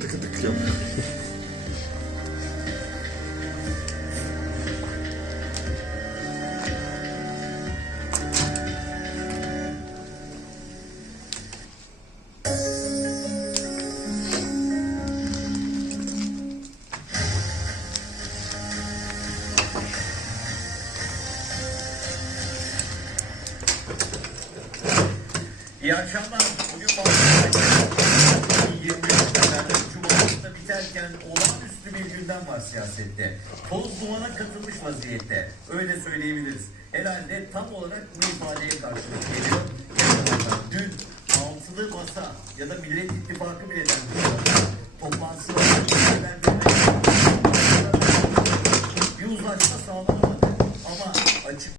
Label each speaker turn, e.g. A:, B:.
A: Tıkı tıkı yap.
B: İyi akşamlar. Bugün Bankası'nda 23 günlerde Cumhurbaşkanı biterken olağanüstü bir gündem var siyasette. Toz dumana katılmış vaziyette. Öyle söyleyebiliriz. Herhalde tam olarak bu ifadeye karşılık geliyor. Dün altılı masa ya da Millet İttifakı bile. Toplantısı. Bir uzlaşma sağlanamadı. Ama açık